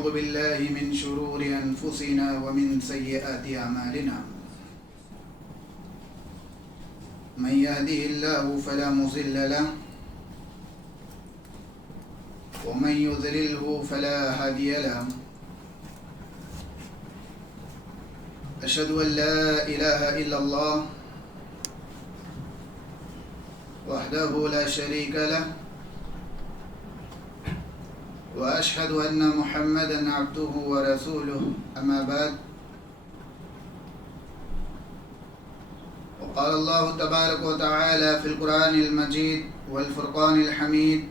ونعوذ بالله من شرور أنفسنا ومن سيئات أعمالنا من يهده الله فلا مضل له ومن يضلله فلا هادي له أشهد أن لا إله إلا الله وحده لا شريك له وأشهد أن محمدا عبده ورسوله أما بعد وقال الله تبارك وتعالى في القرآن المجيد والفرقان الحميد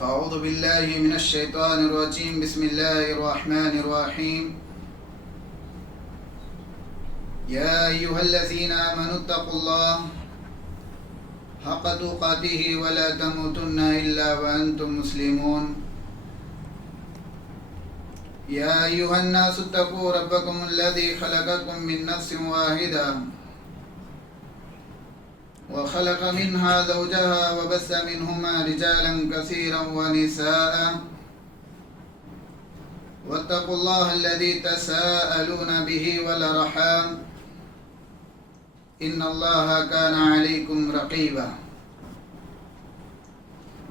فأعوذ بالله من الشيطان الرجيم بسم الله الرحمن الرحيم يا أيها الذين آمنوا اتقوا الله حق تقاته ولا تموتن إلا وأنتم مسلمون يا أيها الناس اتقوا ربكم الذي خلقكم من نفس واحدة وخلق منها زوجها وبث منهما رجالا كثيرا ونساء واتقوا الله الذي تساءلون به والأرحام إن الله كان عليكم رقيبا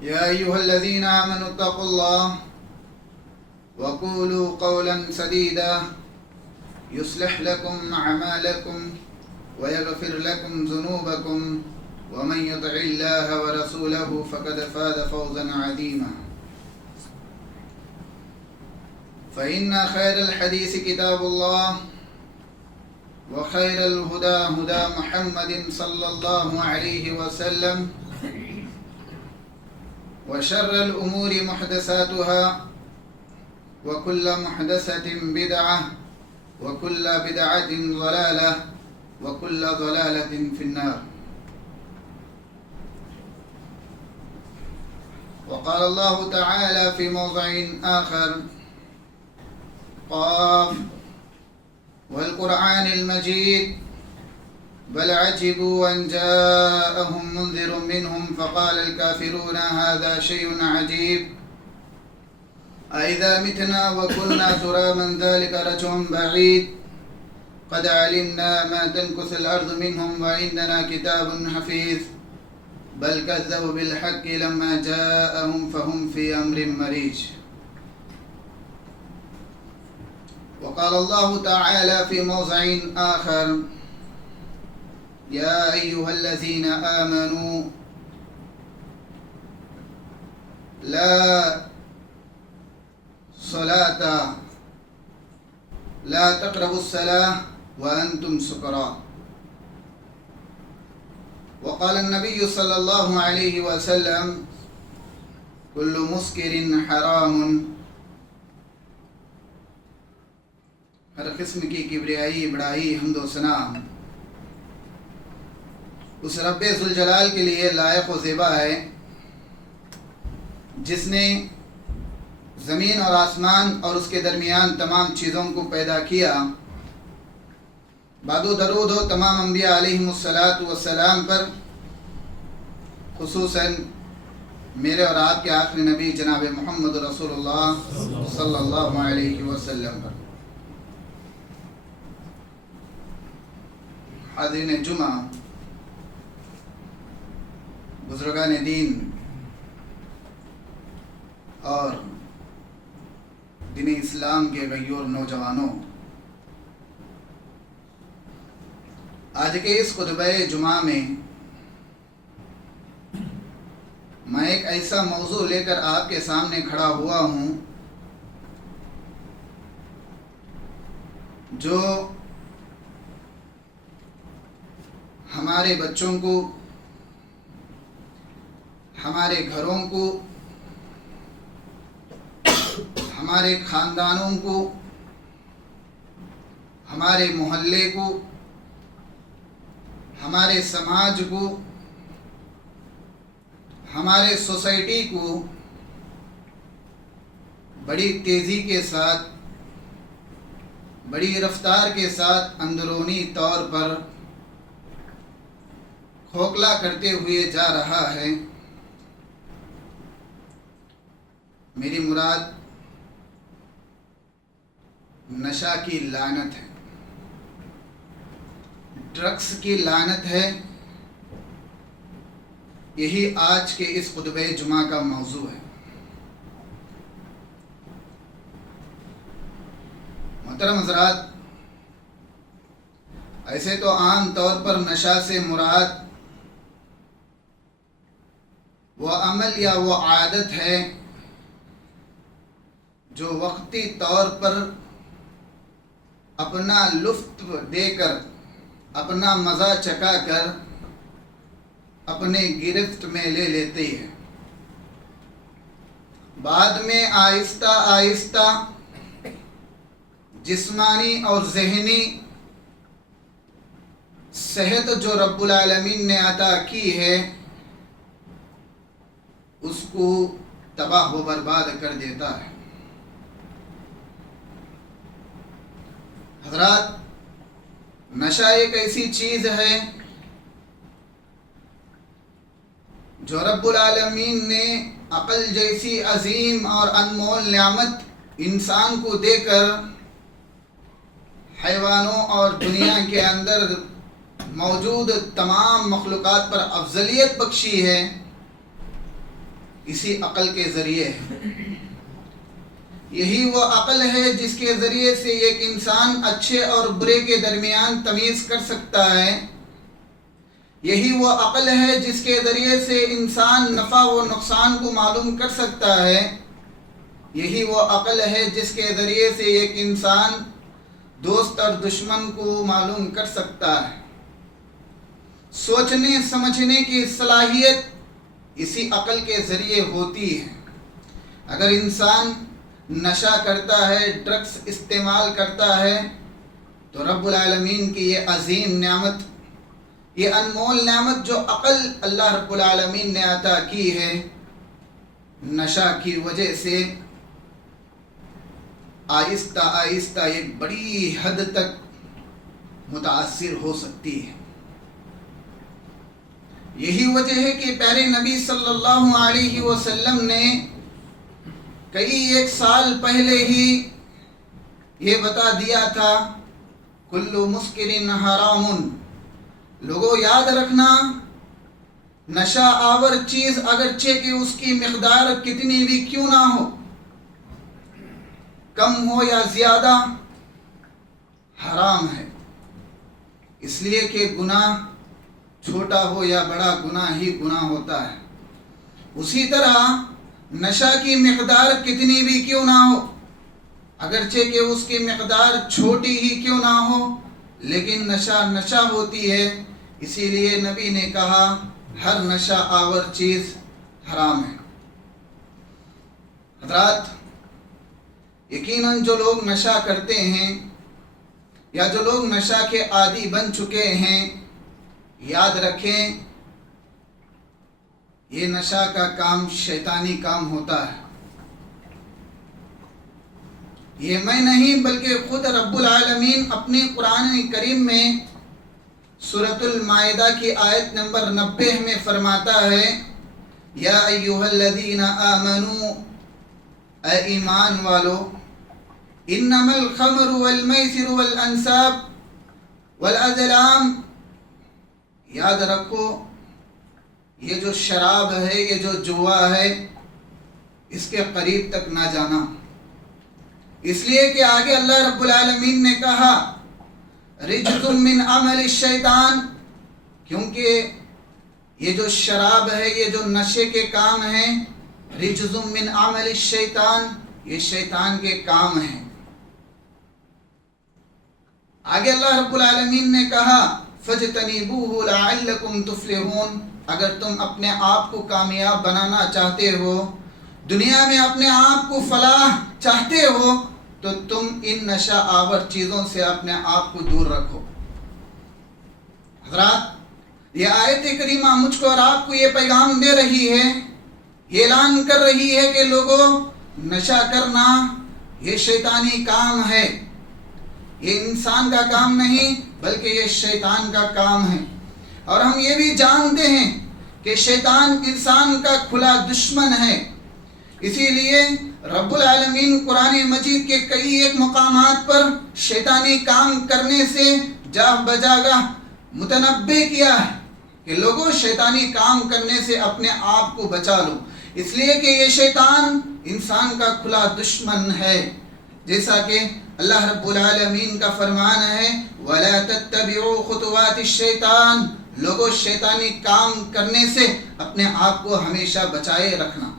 يا أيها الذين آمنوا اتقوا الله وقولوا قولا سديدا يصلح لكم أعمالكم ويغفر لكم ذنوبكم ومن يطع الله ورسوله فقد فاز فوزا عظيما فإن خير الحديث كتاب الله وخير الهدى هدى محمد صلى الله عليه وسلم وشر الأمور محدثاتها وكل محدثة بدعة وكل بدعة ضلالة وكل ضلالة في النار وقال الله تعالى في موضع آخر قاف والقرآن المجيد بل عجبوا أن جاءهم منذر منهم فقال الكافرون هذا شيء عجيب أإذا متنا وكنا ترابا ذلك رجع بعيد قد علمنا ما تنكث الأرض منهم وعندنا كتاب حفيظ بل كذبوا بالحق لما جاءهم فهم في أمر مريج وقال الله تعالى في موضع آخر يا أيها الذين آمنوا لا صلاة لا تقربوا الصلاة وأنتم سكرى وقال النبي صلى الله عليه وسلم كل مسكر حرام ہر قسم کی کبریائی بڑائی حمد و ثنا اس رب ذوالجلال کے لیے لائق و زیبا ہے جس نے زمین اور آسمان اور اس کے درمیان تمام چیزوں کو پیدا کیا بعد و درود ہو تمام انبیاء علیہم السلام پر خصوصاً میرے اور آپ کے آخری نبی جناب محمد رسول اللہ صلی اللہ علیہ وسلم پر حاضرین جمعہ بزرگان دین اور دین اسلام کے غیور نوجوانوں، آج کے اس خطبہ جمعہ میں میں ایک ایسا موضوع لے کر آپ کے سامنے کھڑا ہوا ہوں جو ہمارے بچوں کو، ہمارے گھروں کو، ہمارے خاندانوں کو، ہمارے محلے کو، ہمارے سماج کو، ہمارے سوسائٹی کو بڑی تیزی کے ساتھ، بڑی رفتار کے ساتھ اندرونی طور پر کھوکھلا کرتے ہوئے جا رہا ہے۔ میری مراد نشہ کی لعنت ہے، ڈرگس کی لعنت ہے۔ یہی آج کے اس خطبہ جمعہ کا موضوع ہے۔ محترم حضرات، ایسے تو عام طور پر نشہ سے مراد وہ عمل یا وہ عادت ہے جو وقتی طور پر اپنا لطف دے کر، اپنا مزہ چکا کر اپنے گرفت میں لے لیتے ہیں، بعد میں آہستہ آہستہ جسمانی اور ذہنی صحت جو رب العالمین نے عطا کی ہے اس کو تباہ و برباد کر دیتا ہے۔ حضرات، نشہ ایک ایسی چیز ہے جو رب العالمین نے عقل جیسی عظیم اور انمول نعمت انسان کو دے کر حیوانوں اور دنیا کے اندر موجود تمام مخلوقات پر افضلیت بخشی ہے، اسی عقل کے ذریعے ہے۔ یہی وہ عقل ہے جس کے ذریعے سے ایک انسان اچھے اور برے کے درمیان تمیز کر سکتا ہے۔ یہی وہ عقل ہے جس کے ذریعے سے انسان نفع و نقصان کو معلوم کر سکتا ہے۔ یہی وہ عقل ہے جس کے ذریعے سے ایک انسان دوست اور دشمن کو معلوم کر سکتا ہے۔ سوچنے سمجھنے کی صلاحیت اسی عقل کے ذریعے ہوتی ہے۔ اگر انسان نشہ کرتا ہے، ڈرگس استعمال کرتا ہے، تو رب العالمین کی یہ عظیم نعمت، یہ انمول نعمت جو عقل اللہ رب العالمین نے عطا کی ہے، نشہ کی وجہ سے آہستہ آہستہ ایک بڑی حد تک متاثر ہو سکتی ہے۔ یہی وجہ ہے کہ پیارے نبی صلی اللہ علیہ وسلم نے کئی ایک سال پہلے ہی یہ بتا دیا تھا، کل مسکر حرام۔ لوگوں یاد رکھنا، نشہ آور چیز اگرچہ کہ اس کی مقدار کتنی بھی کیوں نہ ہو، کم ہو یا زیادہ، حرام ہے۔ اس لیے کہ گناہ چھوٹا ہو یا بڑا، گناہ ہی گناہ ہوتا ہے۔ اسی طرح نشہ کی مقدار کتنی بھی کیوں نہ ہو، اگرچہ کہ اس کی مقدار چھوٹی ہی کیوں نہ ہو، لیکن نشہ نشہ ہوتی ہے۔ اسی لیے نبی نے کہا ہر نشہ آور چیز حرام ہے۔ حضرات، یقیناً جو لوگ نشہ کرتے ہیں یا جو لوگ نشہ کے عادی بن چکے ہیں، یاد رکھیں یہ نشہ کا کام شیطانی کام ہوتا ہے۔ یہ میں نہیں بلکہ خود رب العالمین اپنی قرآن کریم میں سورۃ المائدہ کی آیت نمبر 90 میں فرماتا ہے، یا ایھا الذین آمنوا، اے ایمان والو، انما الخمر والمیسر والانصاب والازلام، یاد رکھو یہ جو شراب ہے، یہ جو جوا ہے، اس کے قریب تک نہ جانا۔ اس لیے کہ آگے اللہ رب العالمین نے کہا رجز من عمل الشیطان، کیونکہ یہ جو شراب ہے، یہ جو نشے کے کام ہیں، رجز من عمل الشیطان، یہ شیطان کے کام ہیں۔ آگے اللہ رب العالمین نے کہا فَاجْتَنِبُوهُ لَعَلَّكُمْ تُفْلِحُونَ، اگر تم اپنے آپ کو کامیاب بنانا چاہتے ہو، دنیا میں اپنے آپ کو فلاح چاہتے ہو، تو تم ان نشہ آور چیزوں سے اپنے آپ کو دور رکھو۔ حضرات، یہ آیت کریمہ مجھ کو اور آپ کو یہ پیغام دے رہی ہے، یہ اعلان کر رہی ہے کہ لوگوں، نشہ کرنا یہ شیطانی کام ہے، یہ انسان کا کام نہیں بلکہ یہ شیطان کا کام ہے۔ اور ہم یہ بھی جانتے ہیں کہ شیطان انسان کا کھلا دشمن ہے۔ اسی لیے رب العالمین قرآن مجید کے کئی ایک مقامات پر شیطانی کام کرنے سے جا بجاگہ متنبہ کیا ہے کہ لوگوں شیطانی کام کرنے سے اپنے آپ کو بچا لو، اس لیے کہ یہ شیطان انسان کا کھلا دشمن ہے، جیسا کہ اللہ رب العالمین کا فرمان ہے وَلَا تَتَّبِعُوا خُطُوَاتِ الشَّيْطَانِ، لوگوں شیطانی کام کرنے سے اپنے آپ کو ہمیشہ بچائے رکھنا۔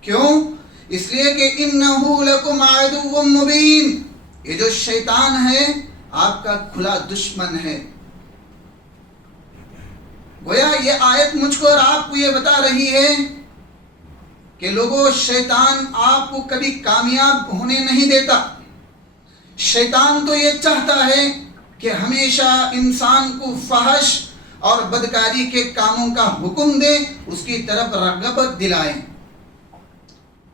کیوں؟ اس لیے کہ اِنَّهُ لَكُمْ عَدُوٌّ مُّبِينٌ، یہ جو شیطان ہے آپ کا کھلا دشمن ہے۔ گویا یہ آیت مجھ کو اور آپ کو یہ بتا رہی ہے کہ لوگوں شیطان آپ کو کبھی کامیاب ہونے نہیں دیتا۔ شیطان تو یہ چاہتا ہے کہ ہمیشہ انسان کو فحش اور بدکاری کے کاموں کا حکم دے، اس کی طرف رغبت دلائے۔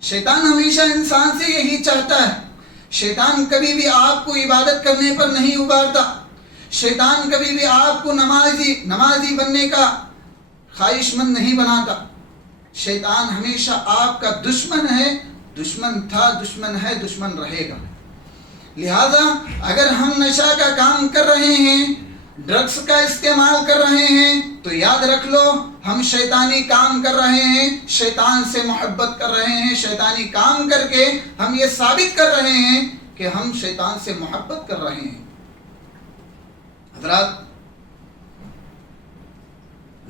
شیطان ہمیشہ انسان سے یہی چاہتا ہے۔ شیطان کبھی بھی آپ کو عبادت کرنے پر نہیں ابھارتا۔ شیطان کبھی بھی آپ کو نمازی بننے کا خواہش مند نہیں بناتا۔ شیطان ہمیشہ آپ کا دشمن ہے، دشمن تھا، دشمن ہے، دشمن رہے گا۔ لہذا اگر ہم نشہ کا کام کر رہے ہیں، ڈرگس کا استعمال کر رہے ہیں، تو یاد رکھ لو ہم شیطانی کام کر رہے ہیں، شیطان سے محبت کر رہے ہیں۔ شیطانی کام کر کے ہم یہ ثابت کر رہے ہیں کہ ہم شیطان سے محبت کر رہے ہیں۔ حضرات،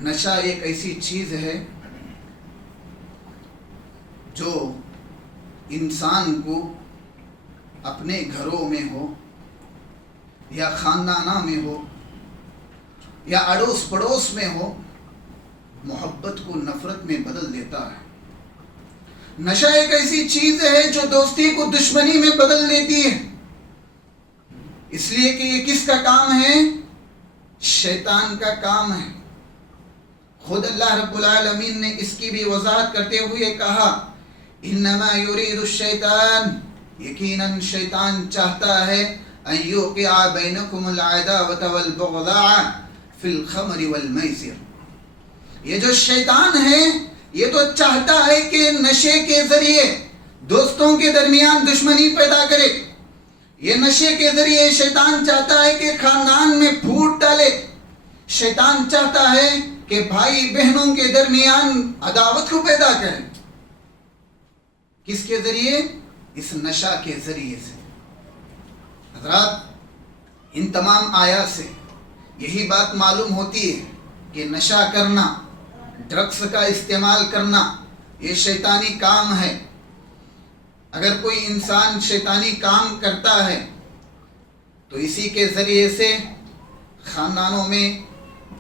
نشہ ایک ایسی چیز ہے جو انسان کو اپنے گھروں میں ہو یا خاندانہ میں ہو یا اڑوس پڑوس میں ہو، محبت کو نفرت میں بدل دیتا ہے۔ نشہ ایک ایسی چیز ہے جو دوستی کو دشمنی میں بدل دیتی ہے، اس لیے کہ یہ کس کا کام ہے؟ شیطان کا کام ہے۔ خود اللہ رب العالمین نے اس کی بھی وضاحت کرتے ہوئے کہا انما یرید الشیطان، یقیناً شیطان چاہتا ہے ان یوقع بینکم العداوۃ والبغضاء فی الخمر والمیسر، یہ جو شیطان ہے یہ تو چاہتا ہے کہ نشے کے ذریعے دوستوں کے درمیان دشمنی پیدا کرے۔ یہ نشے کے ذریعے شیطان چاہتا ہے کہ خاندان میں پھوٹ ڈالے۔ شیطان چاہتا ہے کہ بھائی بہنوں کے درمیان عداوت کو پیدا کرے۔ کس کے ذریعے؟ اس نشہ کے ذریعے سے۔ حضرات، ان تمام آیات سے یہی بات معلوم ہوتی ہے کہ نشہ کرنا، ڈرگس کا استعمال کرنا یہ شیطانی کام ہے۔ اگر کوئی انسان شیطانی کام کرتا ہے تو اسی کے ذریعے سے خاندانوں میں،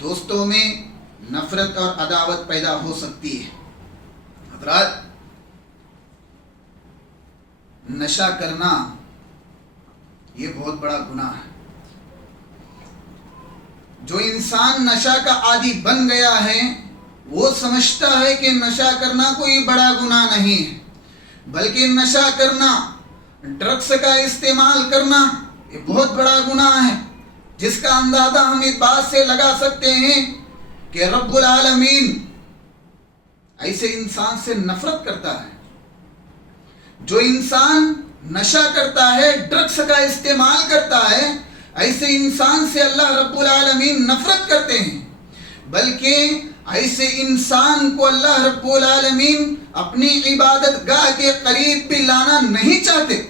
دوستوں میں نفرت اور عداوت پیدا ہو سکتی ہے۔ حضرات، نشہ کرنا یہ بہت بڑا گناہ ہے۔ جو انسان نشہ کا عادی بن گیا ہے وہ سمجھتا ہے کہ نشہ کرنا کوئی بڑا گناہ نہیں ہے، بلکہ نشہ کرنا، ڈرگس کا استعمال کرنا یہ بہت بڑا گناہ ہے، جس کا اندازہ ہم اس بات سے لگا سکتے ہیں کہ رب العالمین ایسے انسان سے نفرت کرتا ہے۔ جو انسان نشہ کرتا ہے، ڈرگس کا استعمال کرتا ہے، ایسے انسان سے اللہ رب العالمین نفرت کرتے ہیں، بلکہ ایسے انسان کو اللہ رب العالمین اپنی عبادت گاہ کے قریب بھی لانا نہیں چاہتے۔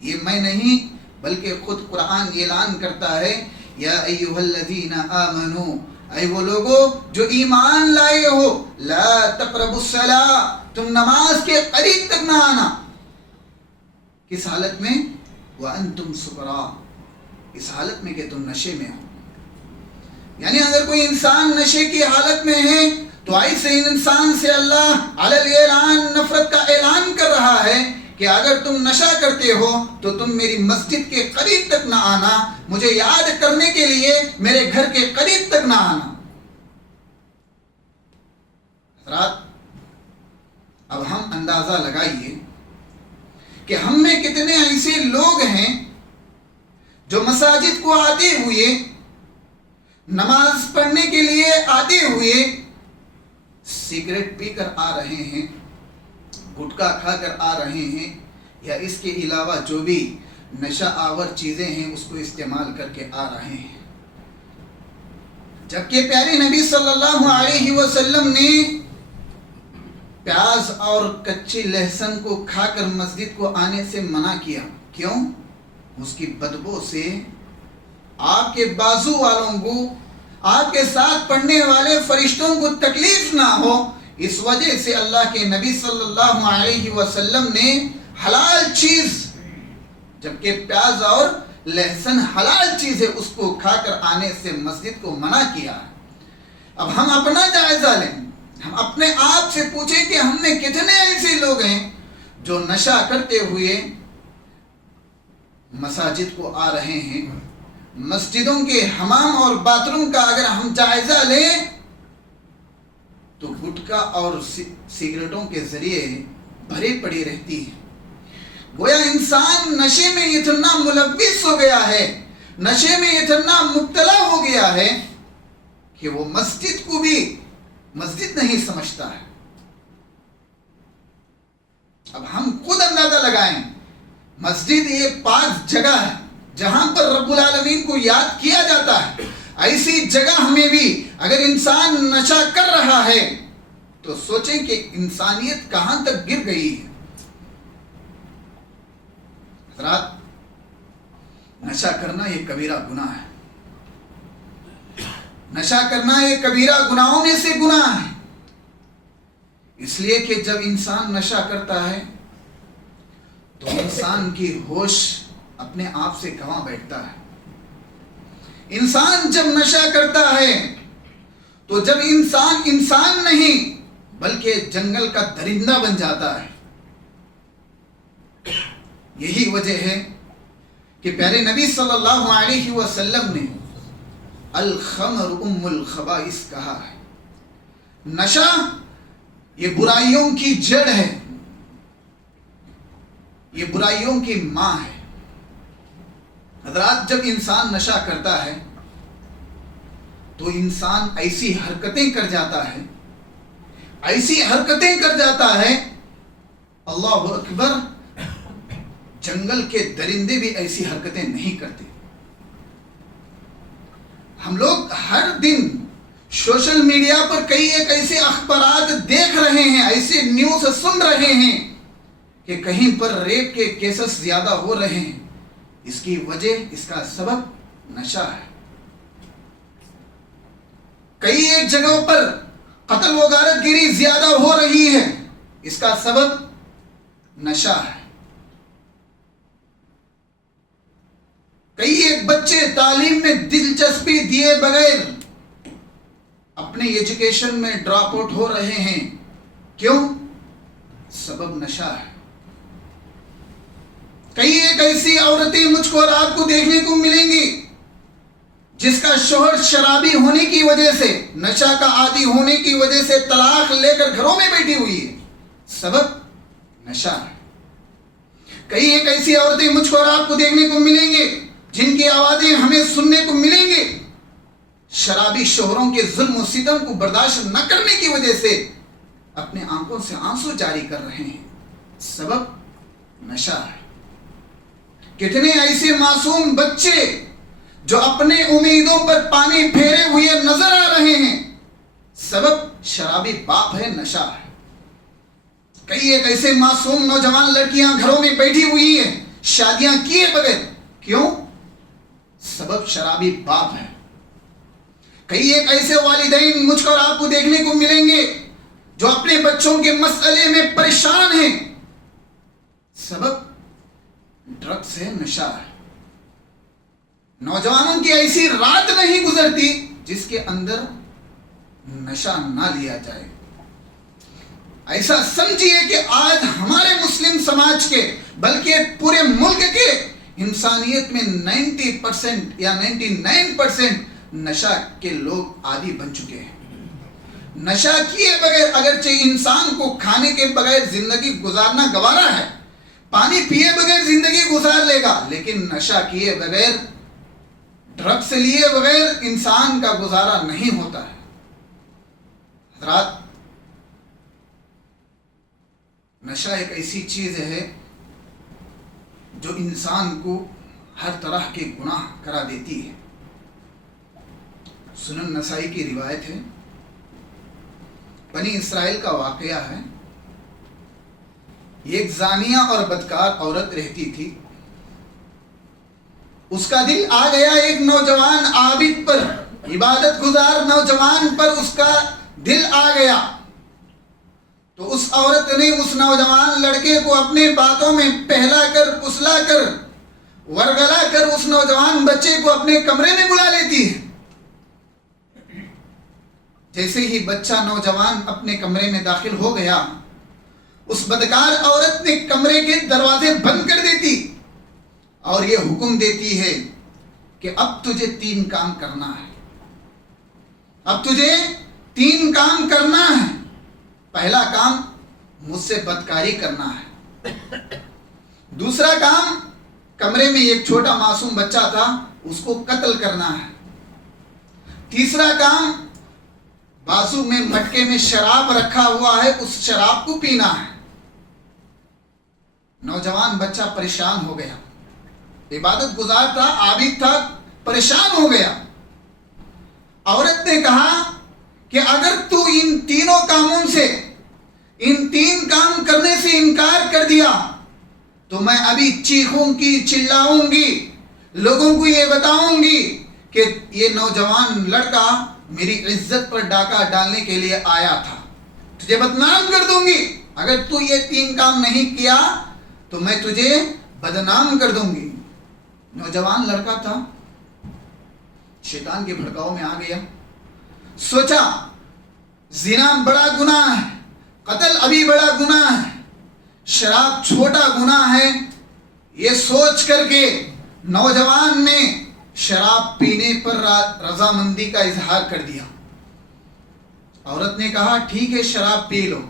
یہ میں نہیں بلکہ خود قرآن اعلان کرتا ہے یا ایھا الذین آمنوا، اے وہ لوگو جو ایمان لائے ہو، لا تقربوا الصلاۃ، تم نماز کے قریب تک نہ آنا۔ کس حالت میں؟ وانتم سکراء، اس حالت میں کہ تم نشے میں ہو۔ یعنی اگر کوئی انسان نشے کی حالت میں ہے تو ایسے انسان سے اللہ علی الاعلان نفرت کا اعلان کر رہا ہے کہ اگر تم نشہ کرتے ہو تو تم میری مسجد کے قریب تک نہ آنا، مجھے یاد کرنے کے لیے میرے گھر کے قریب تک نہ آنا۔ حضرات، اب ہم اندازہ لگائیے کہ ہم میں کتنے ایسے لوگ ہیں جو مساجد کو آتے ہوئے، نماز پڑھنے کے لیے آتے ہوئے سگریٹ پی کر آ رہے ہیں، گٹکا کھا کر آ رہے ہیں یا اس کے علاوہ جو بھی نشہ آور چیزیں ہیں اس کو استعمال کر کے آ رہے ہیں. جبکہ پیارے نبی صلی اللہ علیہ وسلم نے پیاز اور کچی لہسن کو کھا کر مسجد کو آنے سے منع کیا. کیوں؟ اس کی بدبو سے آپ کے بازو والوں کو، آپ کے ساتھ پڑھنے والے فرشتوں کو تکلیف نہ ہو. اس وجہ سے اللہ کے نبی صلی اللہ علیہ وسلم نے حلال چیز، جبکہ پیاز اور لہسن حلال چیز ہے، اس کو کھا کر آنے سے مسجد کو منع کیا. اب ہم اپنا جائزہ لیں، ہم اپنے آپ سے پوچھیں کہ ہم نے کتنے ایسے لوگ ہیں جو نشہ کرتے ہوئے مساجد کو آ رہے ہیں. مسجدوں کے حمام اور باتھ روم کا اگر ہم جائزہ لیں تو گٹکا اور سگریٹوں کے ذریعے بھری پڑی رہتی ہے. گویا انسان نشے میں اتنا ملوث ہو گیا ہے، نشے میں اتنا مبتلا ہو گیا ہے کہ وہ مسجد کو بھی مسجد نہیں سمجھتا ہے. اب ہم خود اندازہ لگائیں، مسجد یہ پاک جگہ ہے جہاں پر رب العالمین کو یاد کیا جاتا ہے. ایسی جگہ میں بھی اگر انسان نشہ کر رہا ہے تو سوچیں کہ انسانیت کہاں تک گر گئی ہے. حضرات، نشہ کرنا یہ کبیرہ گناہ ہے. نشہ کرنا یہ کبیرہ گناہوں میں سے گناہ ہے. اس لیے کہ جب انسان نشہ کرتا ہے تو انسان کی ہوش اپنے آپ سے گنوا بیٹھتا ہے. انسان جب نشہ کرتا ہے تو جب انسان نہیں بلکہ جنگل کا درندہ بن جاتا ہے. یہی وجہ ہے کہ پیارے نبی صلی اللہ علیہ وسلم نے الخمر ام الخبائث کہا ہے. نشہ یہ برائیوں کی جڑ ہے، یہ برائیوں کی ماں ہے. حضرات، جب انسان نشہ کرتا ہے تو انسان ایسی حرکتیں کر جاتا ہے، ایسی حرکتیں کر جاتا ہے، اللہ اکبر، جنگل کے درندے بھی ایسی حرکتیں نہیں کرتے. ہم لوگ ہر دن سوشل میڈیا پر کئی ایک ایسے اخبارات دیکھ رہے ہیں، ایسے نیوز سن رہے ہیں کہ کہیں پر ریپ کے کیسز زیادہ ہو رہے ہیں. اس کی وجہ، اس کا سبب نشہ ہے. کئی ایک جگہوں پر قتل و غارت گیری زیادہ ہو رہی ہے، اس کا سبب نشہ ہے. کئی ایک بچے تعلیم میں دلچسپی دیے بغیر اپنے ایجوکیشن میں ڈراپ آؤٹ ہو رہے ہیں. کیوں؟ سبب نشہ ہے. کئی ایک ایسی عورتیں مجھ کو اور آپ کو دیکھنے کو ملیں گی جس کا شوہر شرابی ہونے کی وجہ سے، نشہ کا عادی ہونے کی وجہ سے طلاق لے کر گھروں میں بیٹھی ہوئی ہے. سبب نشہ ہے. کئی ایک ایسی عورتیں مجھ کو اور آپ کو دیکھنے کو ملیں گے جن کی آوازیں ہمیں سننے کو ملیں گے شرابی شوہروں کے ظلم و ستم کو برداشت نہ کرنے کی وجہ سے اپنے آنکھوں سے آنسو جاری کر رہے ہیں. سبب نشہ ہے. کتنے ایسے معصوم بچے جو اپنے امیدوں پر پانی پھیرے ہوئے نظر آ رہے ہیں، سبب شرابی باپ ہے، نشہ ہے. کئی ایک ایسے معصوم نوجوان لڑکیاں گھروں میں بیٹھی ہوئی ہیں شادیاں کیے بغیر. کیوں؟ سبب شرابی باپ ہے. کئی ایک ایسے والدین مجھ کو اور آپ کو دیکھنے کو ملیں گے جو اپنے بچوں کے مسئلے میں پریشان ہیں. سبب ڈرگس ہے، نشہ ہے. نوجوانوں کی ایسی رات نہیں گزرتی جس کے اندر نشہ نہ لیا جائے. ایسا سمجھیے کہ آج ہمارے مسلم سماج کے بلکہ پورے ملک کے انسانیت میں 90% یا 99% نشہ کے لوگ عادی بن چکے ہیں. نشہ کیے بغیر اگرچہ انسان کو کھانے کے بغیر زندگی گزارنا گوارا ہے، پانی پیے بغیر زندگی گزار لے گا، لیکن نشہ کیے بغیر، ڈرگس لیے بغیر انسان کا گزارا نہیں ہوتا ہے. حضرات، نشہ ایک ایسی چیز ہے جو انسان کو ہر طرح کے گناہ کرا دیتی ہے۔ سنن نسائی کی روایت ہے، بنی اسرائیل کا واقعہ ہے۔ ایک زانیہ اور بدکار عورت رہتی تھی، اس کا دل آ گیا ایک نوجوان عابد پر، عبادت گزار نوجوان پر اس کا دل آ گیا، تو اس عورت نے اس نوجوان لڑکے کو اپنے باتوں میں پہلا کر پسلا کر ورگلا کر اس نوجوان بچے کو اپنے کمرے میں بلا لیتی ہے۔ جیسے ہی بچہ نوجوان اپنے کمرے میں داخل ہو گیا، اس بدکار عورت نے کمرے کے دروازے بند کر دیتی اور یہ حکم دیتی ہے کہ اب تجھے 3 کام کرنا ہے، اب تجھے 3 کام کرنا ہے۔ پہلا کام مجھ سے بدکاری کرنا ہے، دوسرا کام کمرے میں ایک چھوٹا معصوم بچہ تھا اس کو قتل کرنا ہے، تیسرا کام بازو میں مٹکے میں شراب رکھا ہوا ہے اس شراب کو پینا ہے۔ نوجوان بچہ پریشان ہو گیا، عبادت گزار تھا، عابد تھا، پریشان ہو گیا۔ عورت نے کہا کہ اگر تو ان تینوں کاموں سے، ان 3 کام کرنے سے انکار کر دیا تو میں ابھی چیخوں گی، چلاؤں گی، لوگوں کو یہ بتاؤں گی کہ یہ نوجوان لڑکا میری عزت پر ڈاکہ ڈالنے کے لیے آیا تھا، تجھے بدنام کر دوں گی۔ اگر تو یہ 3 کام نہیں کیا تو میں تجھے بدنام کر دوں گی۔ نوجوان لڑکا تھا، شیطان کے بھڑکاؤ میں آ گیا، سوچا زنا بڑا گناہ ہے، قتل ابھی بڑا گناہ ہے، شراب چھوٹا گناہ ہے۔ یہ سوچ کر کے نوجوان نے شراب پینے پر رضامندی کا اظہار کر دیا۔ عورت نے کہا ٹھیک ہے شراب پی لو۔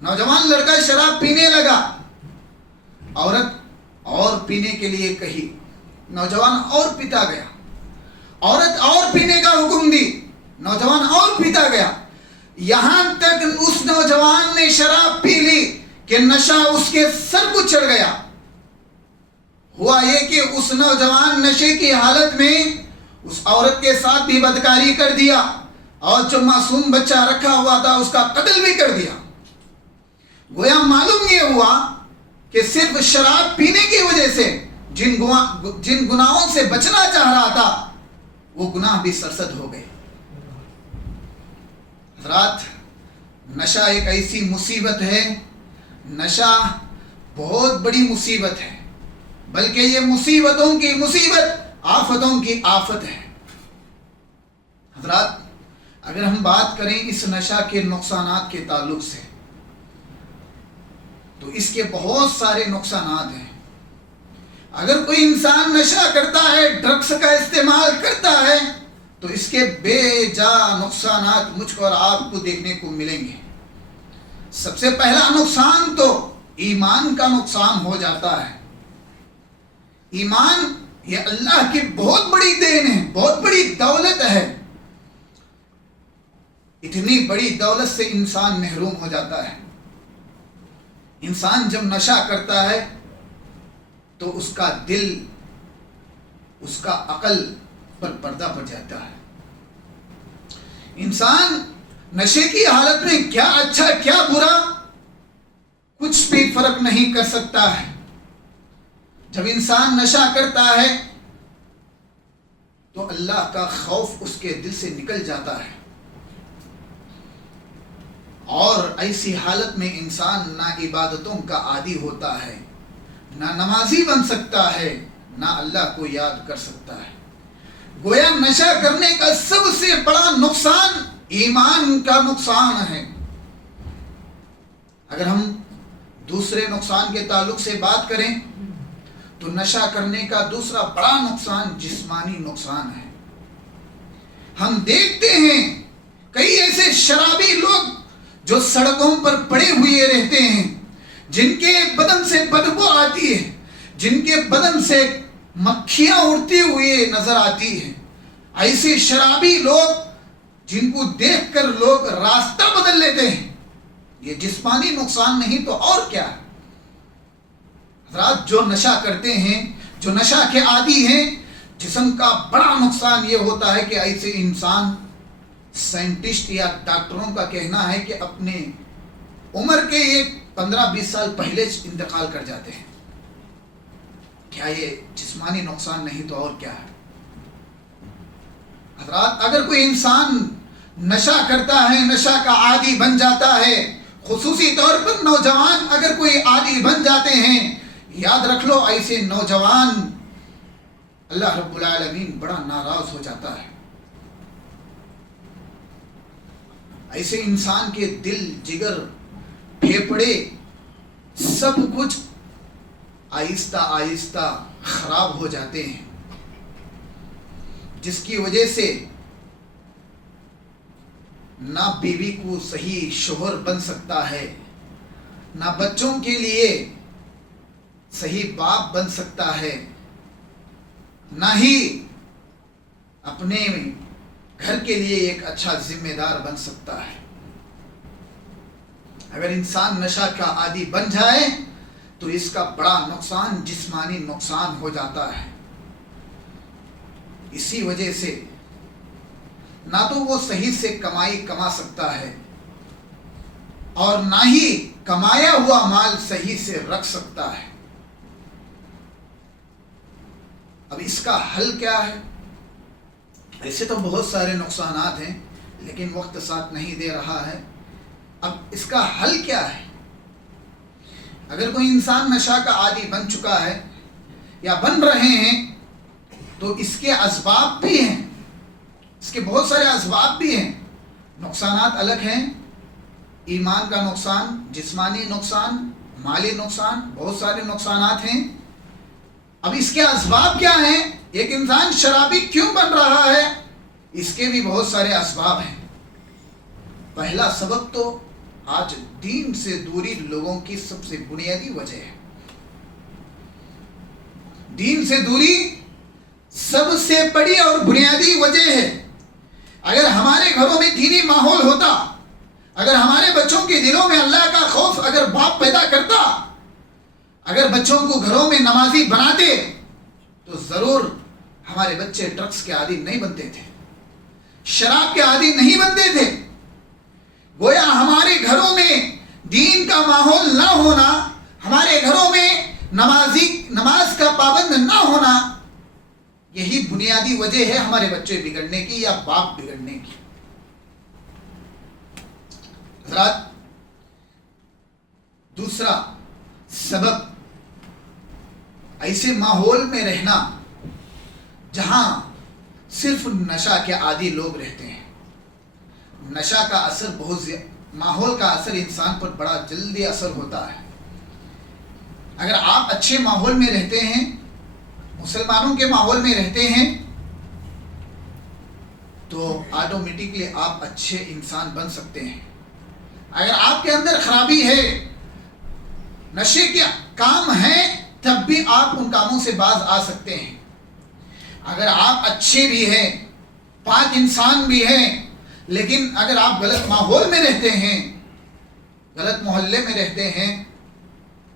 نوجوان لڑکا شراب پینے لگا، عورت اور پینے کے لیے کہی، نوجوان اور پیتا گیا، عورت اور پینے کا حکم دی، نوجوان اور پیتا گیا، یہاں تک اس نوجوان نے شراب پی لی کہ نشہ اس کے سر کو چڑھ گیا۔ ہوا یہ کہ اس نوجوان نشے کی حالت میں اس عورت کے ساتھ بھی بدکاری کر دیا اور جو معصوم بچہ رکھا ہوا تھا اس کا قتل بھی کر دیا۔ گویا معلوم یہ ہوا کہ صرف شراب پینے کی وجہ سے جن گناہوں سے بچنا چاہ رہا تھا وہ گناہ بھی سرزد ہو گئے۔ حضرات، نشہ ایک ایسی مصیبت ہے، نشہ بہت بڑی مصیبت ہے، بلکہ یہ مصیبتوں کی مصیبت، آفتوں کی آفت ہے۔ حضرات، اگر ہم بات کریں اس نشہ کے نقصانات کے تعلق سے تو اس کے بہت سارے نقصانات ہیں۔ اگر کوئی انسان نشہ کرتا ہے، ڈرگس کا استعمال کرتا ہے تو اس کے بے جا نقصانات مجھ کو اور آپ کو دیکھنے کو ملیں گے۔ سب سے پہلا نقصان تو ایمان کا نقصان ہو جاتا ہے۔ ایمان یہ اللہ کی بہت بڑی دین ہے، بہت بڑی دولت ہے۔ اتنی بڑی دولت سے انسان محروم ہو جاتا ہے۔ انسان جب نشہ کرتا ہے تو اس کا دل، اس کا عقل پر پردہ پڑ جاتا ہے۔ انسان نشے کی حالت میں کیا اچھا کیا برا کچھ بھی فرق نہیں کر سکتا ہے۔ جب انسان نشہ کرتا ہے تو اللہ کا خوف اس کے دل سے نکل جاتا ہے، اور ایسی حالت میں انسان نہ عبادتوں کا عادی ہوتا ہے، نہ نمازی بن سکتا ہے، نہ اللہ کو یاد کر سکتا ہے۔ گویا نشہ کرنے کا سب سے بڑا نقصان ایمان کا نقصان ہے۔ اگر ہم دوسرے نقصان کے تعلق سے بات کریں تو نشہ کرنے کا دوسرا بڑا نقصان جسمانی نقصان ہے۔ ہم دیکھتے ہیں کئی ایسے شرابی لوگ جو سڑکوں پر پڑے ہوئے رہتے ہیں، جن کے بدن سے بدبو آتی ہے، جن کے بدن سے مکھیاں اڑتی ہوئی نظر آتی ہیں۔ ایسے شرابی لوگ جن کو دیکھ کر لوگ راستہ بدل لیتے ہیں، یہ جسمانی نقصان نہیں تو اور کیا ہے؟ حضرات جو نشہ کرتے ہیں، جو نشہ کے عادی ہیں، جسم کا بڑا نقصان یہ ہوتا ہے کہ ایسے انسان، سائنٹسٹ یا ڈاکٹروں کا کہنا ہے کہ اپنے عمر کے 15-20 سال پہلے انتقال کر جاتے ہیں۔ کیا یہ جسمانی نقصان نہیں تو اور کیا ہے؟ حضرات اگر کوئی انسان نشہ کرتا ہے، نشہ کا عادی بن جاتا ہے، خصوصی طور پر نوجوان اگر کوئی عادی بن جاتے ہیں، یاد رکھ لو ایسے نوجوان اللہ رب العالمین بڑا ناراض ہو جاتا ہے۔ ایسے انسان کے دل، جگر، پھیپھڑے سب کچھ آہستہ آہستہ خراب ہو جاتے ہیں، جس کی وجہ سے نہ بیوی کو صحیح شوہر بن سکتا ہے، نہ بچوں کے لیے صحیح باپ بن سکتا ہے، نہ ہی اپنے گھر کے لیے ایک اچھا ذمہ دار بن سکتا ہے۔ اگر انسان نشہ کا عادی بن جائے تو اس کا بڑا نقصان جسمانی نقصان ہو جاتا ہے۔ اسی وجہ سے نہ تو وہ صحیح سے کمائی کما سکتا ہے اور نہ ہی کمایا ہوا مال صحیح سے رکھ سکتا ہے۔ اب اس کا حل کیا ہے؟ ایسے تو بہت سارے نقصانات ہیں لیکن وقت ساتھ نہیں دے رہا ہے۔ اب اس کا حل کیا ہے؟ اگر کوئی انسان نشہ کا عادی بن چکا ہے یا بن رہے ہیں تو اس کے اسباب بھی ہیں، اس کے بہت سارے اسباب بھی ہیں۔ نقصانات الگ ہیں، ایمان کا نقصان، جسمانی نقصان، مالی نقصان، بہت سارے نقصانات ہیں۔ اب اس کے اسباب کیا ہیں؟ ایک انسان شرابی کیوں بن رہا ہے؟ اس کے بھی بہت سارے اسباب ہیں۔ پہلا سبب تو آج دین سے دوری لوگوں کی سب سے بنیادی وجہ ہے۔ دین سے دوری سب سے بڑی اور بنیادی وجہ ہے۔ اگر ہمارے گھروں میں دینی ماحول ہوتا، اگر ہمارے بچوں کے دلوں میں اللہ کا خوف اگر باپ پیدا کرتا، اگر بچوں کو گھروں میں نمازی بناتے تو ضرور ہمارے بچے ڈرگس کے عادی نہیں بنتے تھے، شراب کے عادی نہیں بنتے تھے۔ گویا ہمارے گھروں میں دین کا ماحول نہ ہونا، ہمارے گھروں میں نماز کا پابند نہ ہونا، یہی بنیادی وجہ ہے ہمارے بچے بگڑنے کی یا باپ بگڑنے کی۔ حضرات دوسرا سبب ایسے ماحول میں رہنا جہاں صرف نشہ کے عادی لوگ رہتے ہیں۔ نشہ کا اثر ماحول کا اثر انسان پر بڑا جلدی اثر ہوتا ہے۔ اگر آپ اچھے ماحول میں رہتے ہیں، مسلمانوں کے ماحول میں رہتے ہیں، تو آٹومیٹکلی آپ اچھے انسان بن سکتے ہیں۔ اگر آپ کے اندر خرابی ہے، نشے کے کام ہیں، تب بھی آپ ان کاموں سے باز آ سکتے ہیں۔ اگر آپ اچھے بھی ہیں، پاک انسان بھی ہیں، لیکن اگر آپ غلط ماحول میں رہتے ہیں، غلط محلے میں رہتے ہیں،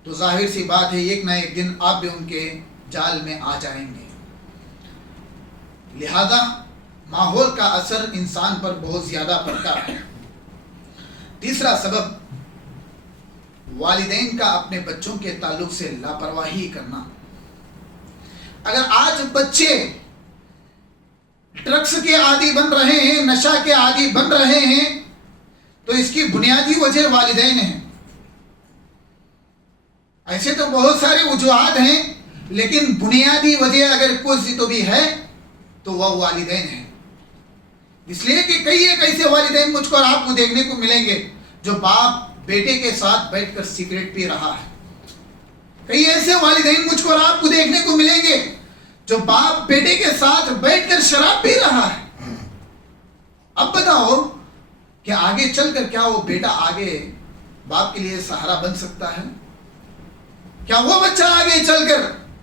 تو ظاہر سی بات ہے ایک نہ ایک دن آپ بھی ان کے جال میں آ جائیں گے۔ لہذا ماحول کا اثر انسان پر بہت زیادہ پڑتا ہے۔ تیسرا سبب والدین کا اپنے بچوں کے تعلق سے لاپرواہی کرنا۔ اگر آج بچے ڈرگس کے عادی بن رہے ہیں، نشہ کے عادی بن رہے ہیں، تو اس کی بنیادی وجہ والدین ہیں۔ ایسے تو بہت سارے وجوہات ہیں لیکن بنیادی وجہ اگر کوئی تو بھی ہے تو وہ والدین ہیں۔ اس لیے کہ کئی ایک ایسے والدین مجھ کو اور آپ کو دیکھنے کو ملیں گے جو باپ بیٹے کے ساتھ بیٹھ کر سگریٹ پی رہا ہے۔ کئی ایسے والدین مجھ کو اور آپ کو دیکھنے کو ملیں گے جو باپ بیٹے کے ساتھ بیٹھ کر شراب پی رہا ہے۔ اب بتاؤ کہ آگے چل کر کیا وہ بیٹا آگے باپ کے لیے سہارا بن سکتا ہے؟ کیا وہ بچہ آگے چل کر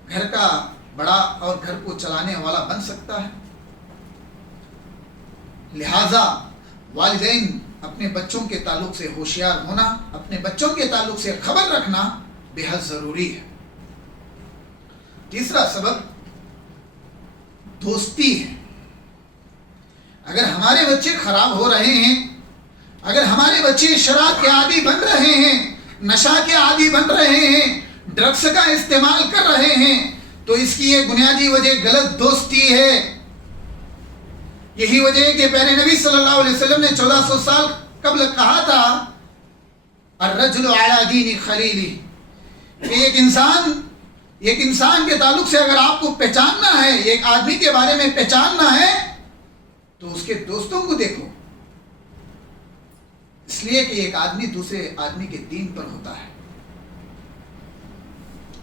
گھر کا بڑا اور گھر کو چلانے والا بن سکتا ہے؟ لہذا والدین اپنے بچوں کے تعلق سے ہوشیار ہونا، اپنے بچوں کے تعلق سے خبر رکھنا بے حد ضروری ہے۔ تیسرا سبب دوستی ہے۔ اگر ہمارے بچے خراب ہو رہے ہیں، اگر ہمارے بچے شراب کے عادی بن رہے ہیں، نشہ کے عادی بن رہے ہیں، ڈرگس کا استعمال کر رہے ہیں، تو اس کی ایک بنیادی وجہ غلط دوستی ہے۔ یہی وجہ ہے کہ پیارے نبی صلی اللہ علیہ وسلم نے 1400 سال قبل کہا تھا الرجل علی دین خلیلہ، کہ ایک انسان کے تعلق سے اگر آپ کو پہچاننا ہے، ایک آدمی کے بارے میں پہچاننا ہے، تو اس کے دوستوں کو دیکھو، اس لیے کہ ایک آدمی دوسرے آدمی کے دین پر ہوتا ہے۔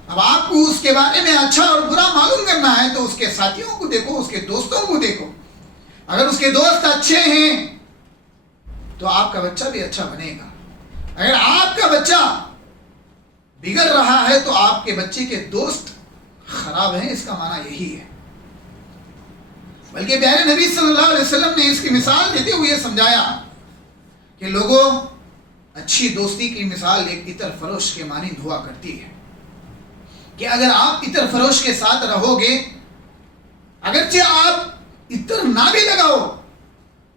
اب آپ کو اس کے بارے میں اچھا اور برا معلوم کرنا ہے تو اس کے ساتھیوں کو دیکھو، اس کے دوستوں کو دیکھو۔ اگر اس کے دوست اچھے ہیں تو آپ کا بچہ بھی اچھا بنے گا۔ اگر آپ کا بچہ بگڑ رہا ہے تو آپ کے بچے کے دوست خراب ہیں، اس کا معنی یہی ہے۔ بلکہ پیارے نبی صلی اللہ علیہ وسلم نے اس کی مثال دیتے ہوئے سمجھایا کہ لوگوں، اچھی دوستی کی مثال ایک عطر فروش کے مانند ہوا کرتی ہے، کہ اگر آپ عطر فروش کے ساتھ رہو گے، اگرچہ آپ عطر نہ بھی لگاؤ،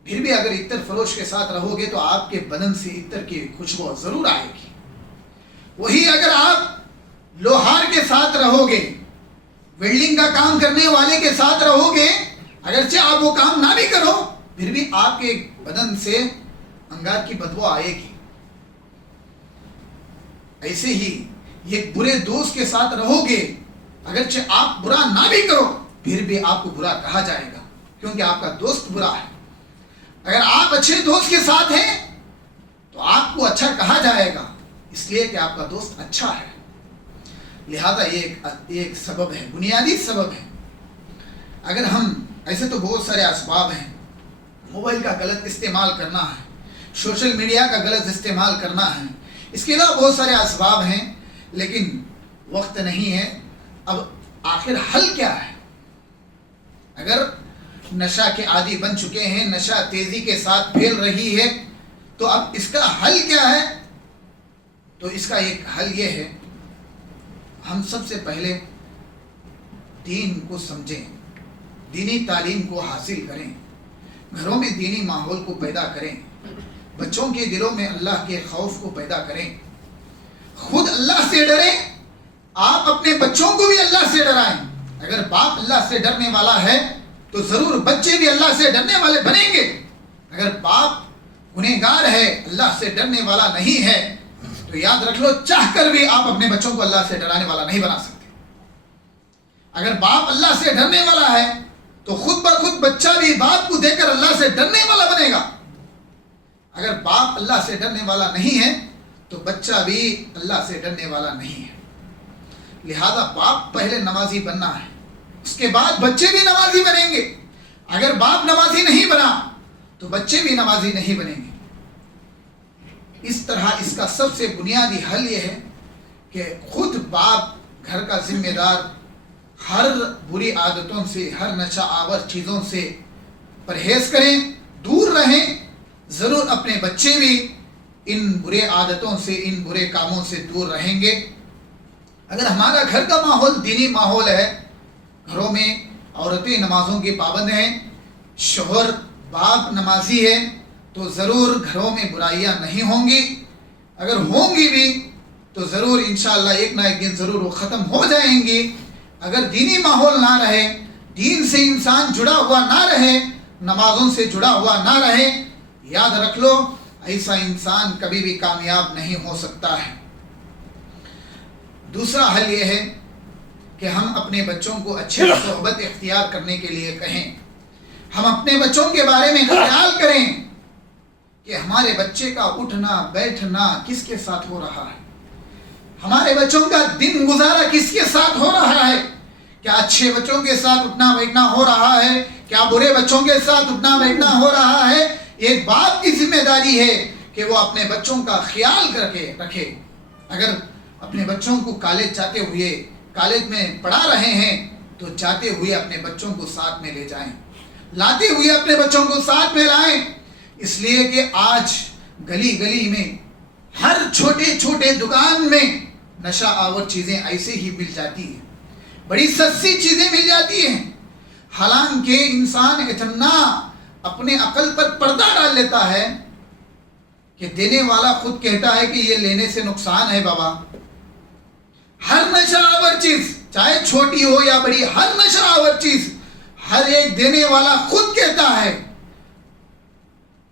پھر بھی اگر عطر فروش کے ساتھ رہو گے تو آپ کے بدن سے عطر کی خوشبو ضرور آئے گی۔ وہی اگر آپ لوہار کے ساتھ رہو گے، ویلڈنگ کا کام کرنے والے کے ساتھ رہو گے، اگرچہ آپ وہ کام نہ بھی کرو، پھر بھی آپ کے بدن سے انگار کی بدبو آئے گی۔ ایسے ہی ایک برے دوست کے ساتھ رہو گے، اگرچہ آپ برا نہ بھی کرو، پھر بھی آپ کو برا کہا جائے گا، کیونکہ آپ کا دوست برا ہے۔ اگر آپ اچھے دوست کے ساتھ ہیں تو آپ کو اچھا کہا جائے گا، اس لیے کہ آپ کا دوست اچھا ہے۔ لہذا یہ ایک سبب ہے، بنیادی سبب ہے۔ اگر ہم ایسے تو بہت سارے اسباب ہیں، موبائل کا غلط استعمال کرنا ہے، سوشل میڈیا کا غلط استعمال کرنا ہے، اس کے علاوہ بہت سارے اسباب ہیں، لیکن وقت نہیں ہے۔ اب آخر حل کیا ہے؟ اگر نشہ کے عادی بن چکے ہیں، نشہ تیزی کے ساتھ پھیل رہی ہے، تو اب اس کا حل کیا ہے؟ تو اس کا ایک حل یہ ہے، ہم سب سے پہلے دین کو سمجھیں، دینی تعلیم کو حاصل کریں، گھروں میں دینی ماحول کو پیدا کریں، بچوں کے دلوں میں اللہ کے خوف کو پیدا کریں، خود اللہ سے ڈریں، آپ اپنے بچوں کو بھی اللہ سے ڈرائیں۔ اگر باپ اللہ سے ڈرنے والا ہے تو ضرور بچے بھی اللہ سے ڈرنے والے بنیں گے۔ اگر باپ گنہگار ہے، اللہ سے ڈرنے والا نہیں ہے، تو یاد رکھ لو، چاہ کر بھی آپ اپنے بچوں کو اللہ سے ڈرانے والا نہیں بنا سکتے۔ اگر باپ اللہ سے ڈرنے والا ہے تو خود بخود بچہ بھی باپ کو دیکھ کر اللہ سے ڈرنے والا بنے گا۔ اگر باپ اللہ سے ڈرنے والا نہیں ہے تو بچہ بھی اللہ سے ڈرنے والا نہیں ہے۔ لہذا باپ پہلے نمازی بننا ہے، اس کے بعد بچے بھی نمازی بنیں گے۔ اگر باپ نمازی نہیں بنا تو بچے بھی نمازی نہیں بنیں گے۔ اس طرح اس کا سب سے بنیادی حل یہ ہے کہ خود باپ گھر کا ذمہ دار ہر بری عادتوں سے، ہر نشہ آور چیزوں سے پرہیز کریں، دور رہیں۔ ضرور اپنے بچے بھی ان برے عادتوں سے، ان برے کاموں سے دور رہیں گے۔ اگر ہمارا گھر کا ماحول دینی ماحول ہے، گھروں میں عورتیں نمازوں کی پابند ہیں، شوہر باپ نمازی ہے، تو ضرور گھروں میں برائیاں نہیں ہوں گی۔ اگر ہوں گی بھی تو ضرور انشاءاللہ ایک نہ ایک دن ضرور وہ ختم ہو جائیں گی۔ اگر دینی ماحول نہ رہے، دین سے انسان جڑا ہوا نہ رہے، نمازوں سے جڑا ہوا نہ رہے، یاد رکھ لو ایسا انسان کبھی بھی کامیاب نہیں ہو سکتا ہے۔ دوسرا حل یہ ہے کہ ہم اپنے بچوں کو اچھی صحبت اختیار کرنے کے لیے کہیں۔ ہم اپنے بچوں کے بارے میں خیال کریں کہ ہمارے بچے کا اٹھنا بیٹھنا کس کے ساتھ ہو رہا ہے، ہمارے بچوں کا دن گزارا کس کے ساتھ ہو رہا ہے، کیا اچھے بچوں کے ساتھ اٹھنا بیٹھنا ہو رہا ہے، کیا برے بچوں کے ساتھ اٹھنا بیٹھنا ہو رہا ہے۔ ایک باپ کی ذمہ داری ہے کہ وہ اپنے بچوں کا خیال کر کے رکھے۔ اگر اپنے بچوں کو کالج جاتے ہوئے، کالج میں پڑھا رہے ہیں، تو جاتے ہوئے اپنے بچوں کو ساتھ میں لے جائیں، لاتے ہوئے اپنے بچوں کو ساتھ میں لائیں۔ اس لیے کہ آج گلی گلی میں ہر چھوٹے چھوٹے دکان میں نشہ آور چیزیں ایسے ہی مل جاتی ہیں، بڑی سستی چیزیں مل جاتی ہیں، حالانکہ انسان اتنا اپنے عقل پر پردہ ڈال لیتا ہے کہ دینے والا خود کہتا ہے کہ یہ لینے سے نقصان ہے بابا۔ ہر نشہ آور چیز چاہے چھوٹی ہو یا بڑی، ہر نشہ آور چیز ہر ایک دینے والا خود کہتا ہے،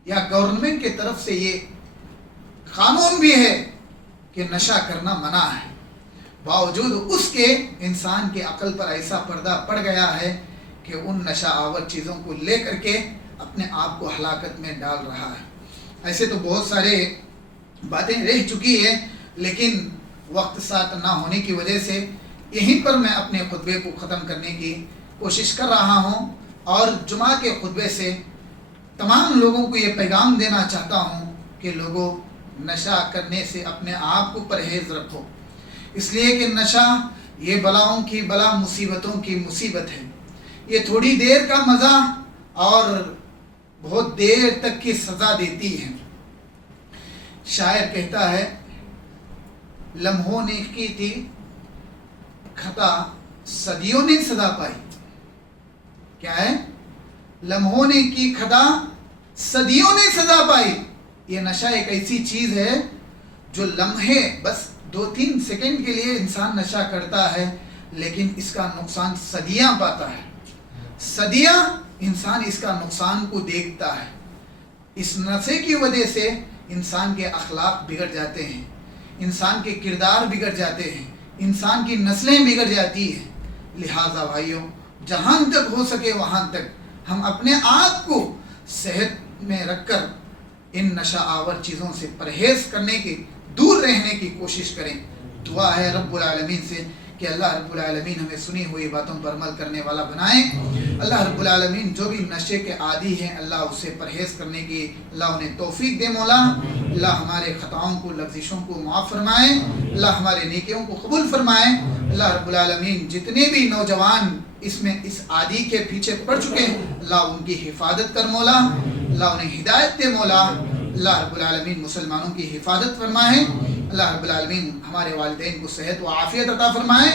یا گورنمنٹ کی طرف سے یہ قانون بھی ہے کہ نشہ کرنا منع ہے، باوجود اس کے انسان کے عقل پر ایسا پردہ پڑ گیا ہے کہ ان نشہ آور چیزوں کو لے کر کے اپنے آپ کو ہلاکت میں ڈال رہا ہے۔ ایسے تو بہت سارے باتیں رہ چکی ہیں، لیکن وقت ساتھ نہ ہونے کی وجہ سے یہیں پر میں اپنے خطبے کو ختم کرنے کی کوشش کر رہا ہوں، اور جمعہ کے خطبے سے تمام لوگوں کو یہ پیغام دینا چاہتا ہوں کہ لوگوں، نشہ کرنے سے اپنے آپ کو پرہیز رکھو، اس لیے کہ نشہ یہ بلاؤں کی بلا، مصیبتوں کی مصیبت ہے۔ یہ تھوڑی دیر کا مزہ اور بہت دیر تک کی سزا دیتی ہے۔ شاعر کہتا ہے، لمحوں نے کی تھی خطا، صدیوں نے سزا پائی۔ کیا ہے؟ لمحوں نے کی خطا، صدیوں نے سزا پائی۔ یہ نشہ ایک ایسی چیز ہے جو لمحے، بس 2-3 سیکنڈ کے لیے انسان نشہ کرتا ہے، لیکن اس کا نقصان صدیاں پاتا ہے۔ صدیاں انسان اس کا نقصان کو دیکھتا ہے۔ اس نشے کی وجہ سے انسان کے اخلاق بگڑ جاتے ہیں، انسان کے کردار بگڑ جاتے ہیں، انسان کی نسلیں بگڑ جاتی ہیں۔ لہٰذا بھائیوں، جہاں تک ہو سکے وہاں تک ہم اپنے آپ کو صحت میں رکھ کر ان نشہ آور چیزوں سے پرہیز کرنے کی، دور رہنے کی کوشش کریں۔ دعا ہے رب العالمین سے کہ اللہ رب العالمین ہمیں سنی ہوئی باتوں پر عمل کرنے والا بنائیں۔ اللہ رب العالمین جو بھی نشے کے عادی ہیں، اللہ اس سے پرہیز کرنے کی اللہ انہیں توفیق دے مولا۔ اللہ ہمارے خطاؤں کو، لغزشوں کو معاف فرمائے، اللہ ہمارے نیکیوں کو قبول فرمائے۔ اللہ رب العالمین جتنے بھی نوجوان اس عادی کے پیچھے پڑ چکے ہیں، اللہ ان کی حفاظت کر مولا، اللہ انہیں ہدایت دے مولا۔ اللہ رب العالمین مسلمانوں کی حفاظت فرمائے۔ اللہ رب العالمین ہمارے والدین کو صحت و عافیت عطا فرمائے۔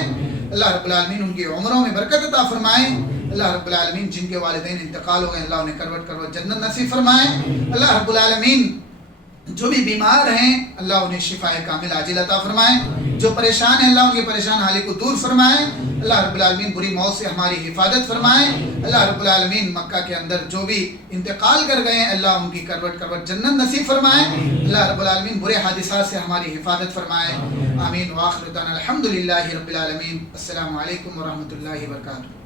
اللہ رب العالمین ان کی عمروں میں برکت عطا فرمائے۔ اللہ رب العالمین جن کے والدین انتقال ہو گئے، اللہ انہیں کروٹ کروٹ جنت نصیب فرمائے۔ اللہ رب العالمین جو بھی بیمار ہیں، اللہ انہیں شفاء کامل عاجل عطا فرمائے۔ جو پریشان ہیں، اللہ ان کے پریشان حالی کو دور فرمائے۔ اللہ رب العالمین بری موت سے ہماری حفاظت فرمائے۔ اللہ رب العالمین مکہ کے اندر جو بھی انتقال کر گئے ہیں، اللہ ان کی کروٹ کروٹ جنت نصیب فرمائے۔ اللہ رب العالمین برے حادثات سے ہماری حفاظت فرمائے۔ آمین وآخر دعوانا الحمدللہ رب العالمین۔ السلام علیکم ورحمۃ اللہ وبرکاتہ۔